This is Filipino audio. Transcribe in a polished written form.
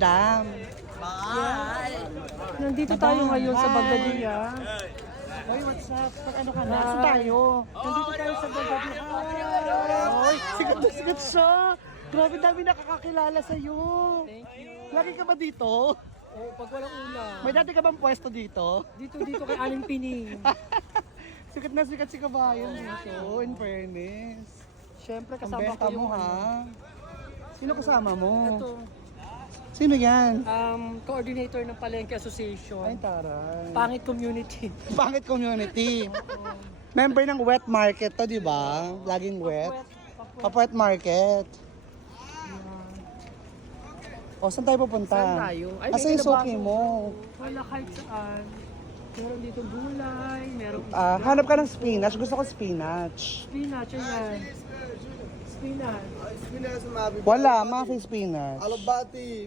madam. Nandito tayo ngayon sa Bagdadia. Hoy, what's up? Pag ano ka na? Saan tayo? Nandito tayo sa Bagdadia. Ay, sikat na sikat siya. Grabe dami nakakakilala sa'yo. Thank you. Lagi ka ba dito? Oh, pag walang ulam. May dati ka bang pwesto dito? Dito kay Aling Pining. Sikat na sikat si Kabayan dito, in fairness. Siyempre Ang kasama ko benta yung mo ha. Sino kasama mo? Ito, Sino yan? coordinator ng Palengke Association. Ay, taray. Pangit Community. Pangit community. Member ng wet market to, di ba? Laging wet. Kapwet market. O, saan tayo pupunta? Saan tayo? Ay, may Asa yung kinabago. suki mo? Wala kahit saan. Meron dito gulay, meron Hanap ka ng spinach. Gusto ko spinach. spinach, ayan. Spinach. Wala, mafi spinach. Alabati,